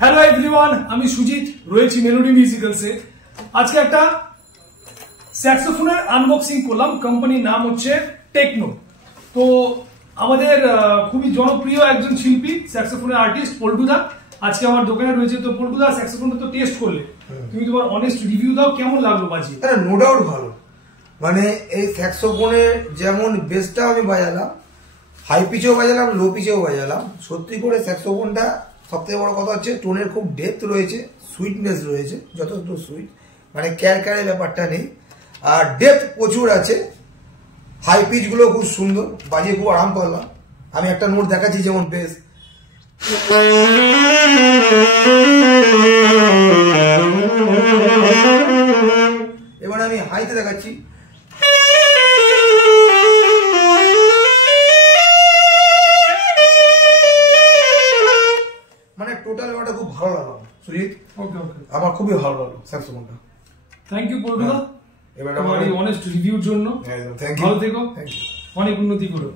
Hello everyone, আমি সুজিত রয়েছি melody মিউজিক্যালসে। আজকে একটা স্যাক্সোফোনের আনবক্সিং করলাম। কোম্পানির নাম হচ্ছে টেকনো। তো আমাদের খুবই জনপ্রিয় একজন শিল্পী, স্যাক্সোফোনের আর্টিস্ট পল্টুদা আজকে আমার দোকানে রয়েছে। তো পল্টুদা, স্যাক্সোফোনটা তো টেস্ট করলে, তুমি তোমার অনেস্ট রিভিউ দাও, কেমন লাগলো বাজিয়ে? নো ডাউট ভালো। মানে এই স্যাক্সোফোনে যেমন বেসটা আমি বাজালাম, হাই পিচেও বাজালাম, লো পিচেও বাজালাম। সত্যি করে স্যাক্সোফোনটা সবথেকে বড় কথা হচ্ছে টোনের খুব ডেপথ রয়েছে, সুইটনেস রয়েছে, যথেষ্ট সুইট, মানে ক্যারক্যারের ব্যাপারটা নেই। আর ডেপথ প্রচুর আছে, হাই পিচগুলো খুব সুন্দর, বাজিয়ে খুব আরাম পালাম। আমি একটা নোট দেখাচ্ছি, যেমন বেস, এবার আমি হাইতে দেখাচ্ছি, মানে টোটাল ব্যাপারটা খুব ভালো লাগলো সুজিত। ওকে ওকে, আমার খুবই ভালো লাগলো স্যাক্সোফোনটা। থ্যাংক ইউ পল্টুদা, এবার তোমার এই অনেস্ট রিভিউর জন্য। থ্যাংক ইউ, ভালো থেকো, থ্যাংক ইউ, অনেক উন্নতি করো।